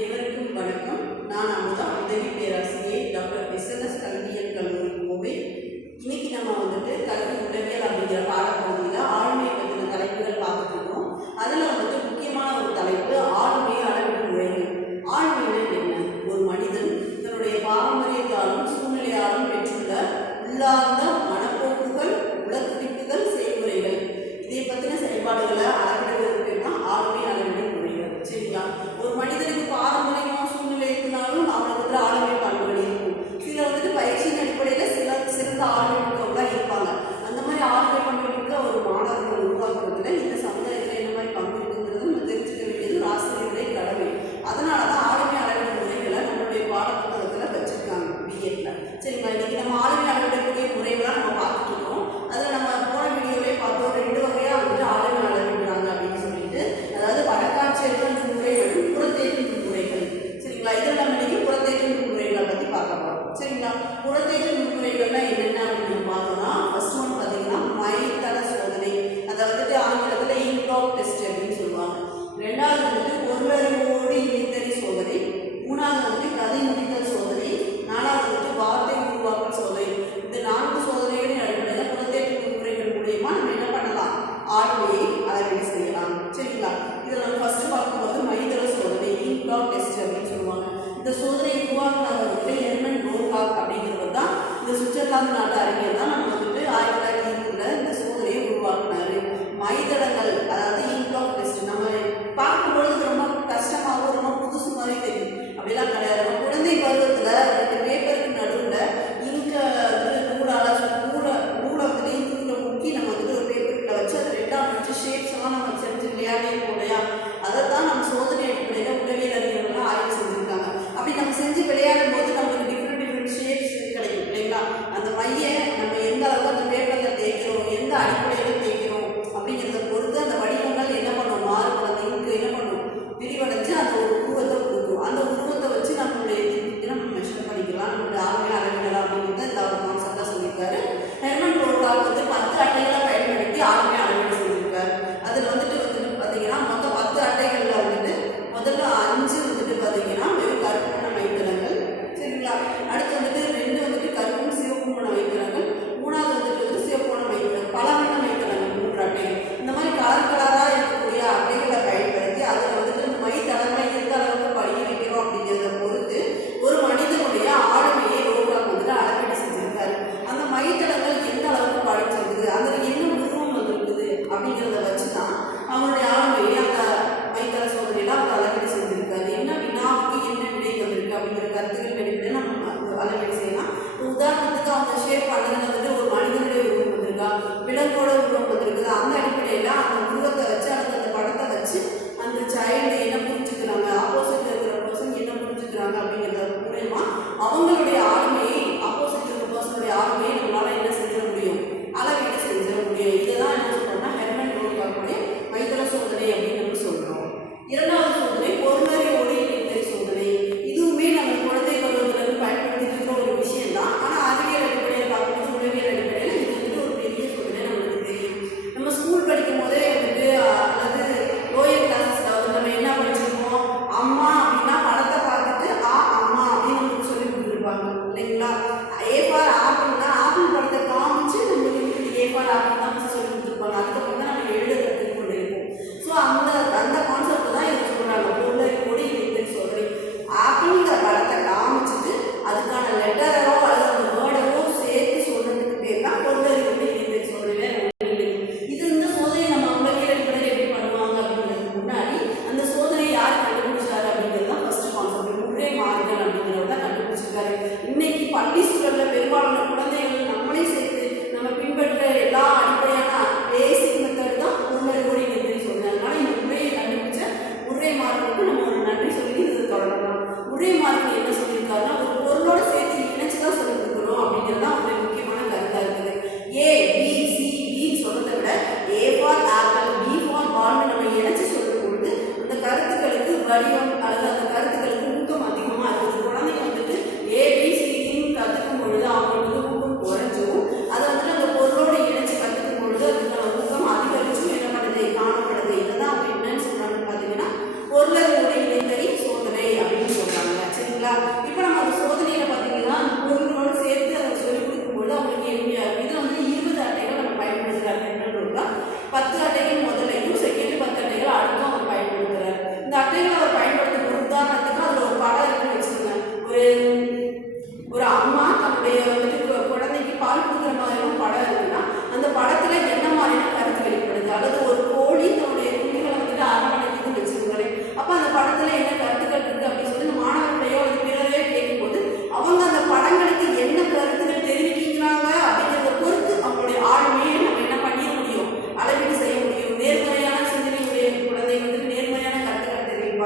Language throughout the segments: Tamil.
அனைவருக்கும் வணக்கம். நான் அமுதா, உதவி பேராசிரியை டாக்டர் எஸ்என்எஸ் கல்வியியல் கல்லூரி கோவை. இன்னைக்கு நம்ம கல்வி உளவியல் அப்படிங்கிற பாடப்பகுதியில் ஆளுமை பற்றின தலைப்புகள் பார்த்துட்டு இருக்கோம். அதில் முக்கியமான ஒரு தலைப்பு ஆளுமை அளவிடும் முறைகள். ஆளுமைகள் என்ன? ஒரு மனிதன் தன்னுடைய பாரம்பரியத்தாலும் சூழ்நிலையாலும் பெற்றுள்ள உள்ளார்ந்த மனப்போக்குகள், உளக்குறிப்புகள், செய்முறைகள், இதை பற்றின செயல்பாடுகளை அளவிடுவதற்கு பேர் தான் ஆளுமை அளவிடும் முறைகள். சரிங்களா? ஒரு மனிதனுக்கு பாரம்பரியமாக சூழ்நிலை இருந்தாலும் அவனுக்கு ஆளுமை பண்புகள் இருக்கும். சில பயிற்சியின் அடிப்படையில் சிறந்த ஆளுமை மிக்கவர்களாக இருப்பாங்க. அந்த மாதிரி ஆளுமை பண்பு மிக்க ஒரு மாணவர்கள் உருவாக்குறதுல இந்த சமுதாயத்தில் என்ன மாதிரி பங்கு இருக்குங்கிறது நம்ம தெரிஞ்சுக்க வேண்டியது ஆசிரியர்களே கடமை. அதனால தான் ஆளுமை அளவிடும் முறைகளை நம்மளுடைய பாடப்புத்தகத்தில் வச்சிருக்காங்க பிஎட்ல. சரிங்களா? இன்னைக்கு நம்ம ஆளுமை அளவிடக்கூடிய முறைகளாக நம்ம பார்த்துட்டு இருக்கோம். அதில் நம்ம போன வீடியோவே பார்த்தோம், 2 வகையாக ஆளுமை அளவிடுறாங்க அப்படின்னு சொல்லிட்டு. அதாவது வடக்காட்சியர்கள் முறைகளும் புறத்தேற்றும் முறைகள். சரிங்களா? இதில் நம்ம இன்னைக்கு புறத்தேற்றும் முறைகளை பற்றி பார்க்க போகிறோம். சரிங்களா? புறத்தேற்றும் முறைகள்லாம் என்னென்ன அப்படின்னு பார்த்தோம்னா, ஃபர்ஸ்ட் ஒன் பார்த்தீங்கன்னா மைத்தள சோதனை. அதை ஆங்கிலத்தில் இன்க்ளாக் டெஸ்ட் அப்படின்னு சொல்லுவாங்க. ரெண்டாவது பொருளறிவோடு இணைத்தறி சோதனை. மூணாவது கதை முடித்தல் சோதனை. நாலாவது வார்த்தை உருவாக்கல் சோதனை. இந்த 4 சோதனைகளின் அடிப்படையில் புறத்தேற்றும் முறைகள் மூலியமா நம்ம என்ன பண்ணலாம்? ஆளுமையை அளவீடு செய்யலாம். சரிங்களா? இதில் நம்ம ஃபர்ஸ்ட் பார்க்கும்போது மைத்தள சோதனை, இன்க்ளாக் டெஸ்ட் அப்படின்னு சொல்லுவாங்க. இந்த சோதனையை உருவாக்குனவர் ஹெர்மன் ரோகாக் அப்படிங்கிறவர் தான். இந்த சுவிட்சர்லாந்து நாட்டு அறிஞர் தான் நம்ம 1920 இந்த சோதனையை உருவாக்குனாரு. மைதளங்கள், அதாவது இன்க்ளாக் டெஸ்ட், நம்ம பார்க்கும்பொழுது ரொம்ப கஷ்டமாகவும் ரொம்ப புதுசு மாதிரி தெரியும். அப்படிலாம் கிடையாது. நம்ம குழந்தை பருவத்தில் 2 பேப்பருக்கு நடுவில் இங்கை நூலை இங்குள்ள முக்கி நம்ம ஒரு பேப்பர்கிட்ட வச்சு அதை 2ஆக வச்சு ஷேப்ஸ் எல்லாம் நம்ம செஞ்சு விளையாடே இல்லையா? அதை தான் நம்ம சோதனை அடிப்படையில் உளவியல் அறிஞர்கள்லாம் ஆய்வு செஞ்சுருக்காங்க. அப்படி நம்ம செஞ்சு விளையாடும் போது நம்மளுக்கு டிஃப்ரெண்ட் ஷேப்ஸ் கிடைக்கும் இல்லைங்களா? அந்த மையை நம்ம எந்த அளவுக்கு அந்த பேப்பரில் தேய்க்கிறோம், எந்த அடிப்படையில் தேய்க்கிறோம் அப்படிங்கிறத பொறுத்து அந்த வடிவங்கள் என்ன பண்ணும், மாறுபடும். அந்த இங்கு என்ன பண்ணும், விரிவடைஞ்சு அந்த ஒரு உருவத்தை கொடுக்கும். அந்த உருவத்தை வச்சு நம்மளுடைய திட்டத்தை நம்ம மெஷர் பண்ணிக்கலாம், நம்மளுடைய ஆளுமை அளவிடலாம் அப்படிங்கிறத இந்த ஒரு கான்செப்டாக சொல்லியிருக்காரு. ஹெர்மன் ரோகாக் 10 அட்டைகளை பயன்படுத்தி ஆளுமை அளவீடு செஞ்சிருக்காரு. அதில் பார்த்தீங்கன்னா மொத்தம் 10 அட்டைகளில் முதல்ல 5 பார்த்தீங்கன்னா வெறும் கருப்பு மைத்தளங்கள். சரிங்களா? அடுத்து 2 கருப்பும் சிவப்புமான மைத்தளங்கள். 3வது சிவப்பான மைத்தளங்கள், பல வண்ண மைத்தளங்கள் 3 அட்டைகள். இந்த மாதிரி கலராக இருக்கக்கூடிய அட்டைகளை பயன்படுத்தி அதில் இந்த மைத்தளங்களை எந்த அளவுக்கு படிக்க வைக்கிறோம் அப்படிங்கிறத பொறுத்து ஒரு மனிதனுடைய ஆளுமையை ரோகாக் அளவீடு செஞ்சிருக்காரு. அந்த மைத்தளங்கள் எந்த அளவுக்கு படிச்சிருக்குது, அதில் என்ன உருவம் இருக்குது அப்படிங்கிறத வச்சு தான் அவனுடைய ஆளுமையை அந்த மைத்தள சோதனையில் அவர் அளவீடு செஞ்சிருக்காரு. என்ன வினாவுக்கு என்ன விடை வந்திருக்கு அப்படிங்கிற கருத்துக்கள் அடிப்படையில் நம்ம அளவீடு செய்யலாம். உதாரணத்துக்கு அவங்க ஷேப் பண்ணதில் ஒரு மனிதனுடைய உருவம் வந்திருக்கா, விலங்கோட உருவம் வந்திருக்குது. அந்த அடிப்படையில் அந்த உருவத்தை வச்சு அல்லது அந்த படத்தை வச்சு அந்த சைல்டு என்ன புரிஞ்சுக்கிறாங்க, ஆப்போசிட்ல இருக்கிற பர்சன் என்ன புரிஞ்சுக்கிறாங்க அப்படிங்கிறது மூலயமா அவங்களுடைய ஆளுமையை, ஆப்போசிட் இருக்கிற பர்சனுடைய ஆளுமையை நம்மளால என்ன செஞ்சிட முடியும், அளவீடு செஞ்சிட முடியும். இதெல்லாம் என்ன சொல்றோம்னா ஹெர்மன் ரோகாக்குடைய மைத்தள சோதனை அப்படின்னு நம்ம சொல்றோம். 2வது சோதனை பொருளறிவோடு இணைத்தறி சோதனை. இதுவுமே நம்ம குழந்தை பருவத்திலிருந்து பயன்படுத்திட்டு இருக்கிற ஒரு விஷயம் தான். ஆனால் அறிவியல் அடிப்படையில் பார்க்கும்போது, உளவியல் அடிப்படையில் இது ஒரு பெரிய சோதனை நம்மளுக்கு தெரியும். நம்ம ஸ்கூல் படிக்கும் போதே அல்லது லோயர் கிளாஸஸ்ல நம்ம என்ன படிச்சிருக்கோம், அம்மா அப்படின்னா படத்தை பார்த்துட்டு அம்மா அப்படின்னு நமக்கு சொல்லி கொடுத்துருப்பாங்க இல்லைங்களா? ஏ ஃபார் ஆப்பிள்னா ஆப்பிள் படத்தை காமிச்சு நம்மளுக்கு ஏ ஃபார் ஆப்பிள் தான் சொல்லி கொடுத்துருப்பாங்க. அதுக்கப்புறம் தான் நம்ம எழுத கற்றுக்கொண்டு இருப்போம். ஸோ அந்த கான்செப்ட் தான் இது சொல்கிறாங்க பொருளறிவோடு இணைத்தறி சோதனை. ஆப்பிள்ங்கிற படத்தை காமிச்சிட்டு அதுக்கான லெட்டரோ அல்லது அந்த வேர்டரோ சேர்த்து சொல்றதுக்கு பேர் தான் பொருளறிவோடு இணைத்தறி சோதனை. இந்த சோதனையை நம்ம உளவியல் அடிப்படையில் எப்படி பண்ணுவாங்க அப்படிங்கிறதுக்கு முன்னாடி அந்த சோதனையை யார் கண்டுபிடிச்சாரு அப்படிங்கிறது தான் ஃபர்ஸ்ட் கான்செப்ட். முர்ரே மார்கன் அப்படிங்கிறவர் தான் கண்டுபிடிச்சிருக்காரு. இன்னைக்கு பள்ளி சூழலில் பெரும்பாலான குழந்தைகள் நம்மளே சேர்த்து நம்ம பின்பற்ற எல்லா அடிப்படையான பேசிக் மெத்தட் தான் பொருளறிவோடு இணைத்தறி சோதனை. அதனால இந்த முறையை கண்டுபிடிச்ச முர்ரே மார்கனுக்கு நம்ம ஒரு நன்றி சொல்லி இது தொடரலாம். முர்ரே மார்கன் என்ன சொல்லியிருக்காருன்னா, ஒரு பொருளோட சேர்த்து இணைச்சு தான் சொல்லி கொடுக்கணும் அப்படிங்கிறது தான் அவருடைய முக்கியமான கருத்தாக இருக்குது. ஏ பி சி டின்னு சொல்றதை விட A for apple, B for பால்னு நம்ம இணைச்சு சொல்லும் பொழுது அந்த கருத்துக்களுக்கு வடிவம் அல்லது அந்த கருத்துக்களுக்கு ஊக்கம் அதிகமாக இருக்குது. குழந்தைங்க ஏபிசிடின்னு கற்றுக்கும் பொழுது அவங்களுக்கு ஊக்கம் குறைஞ்சும், அதை அந்த பொருளோடு இணைச்சு கற்றுக்கும் பொழுது அதுக்கான ஊக்கம் அதிகரிச்சும் என்ன பண்ணுது, காணப்படுது. இதை தான் அவங்க என்னன்னு சொல்றாங்கன்னு பார்த்தீங்கன்னா பொருளறிவோடு இணைத்தறி சோதனை அப்படின்னு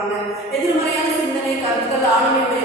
பார்ப்பாங்க. எதிர்மறையான சிந்தனை, கருத்துக்கள், ஆளுமையுடைய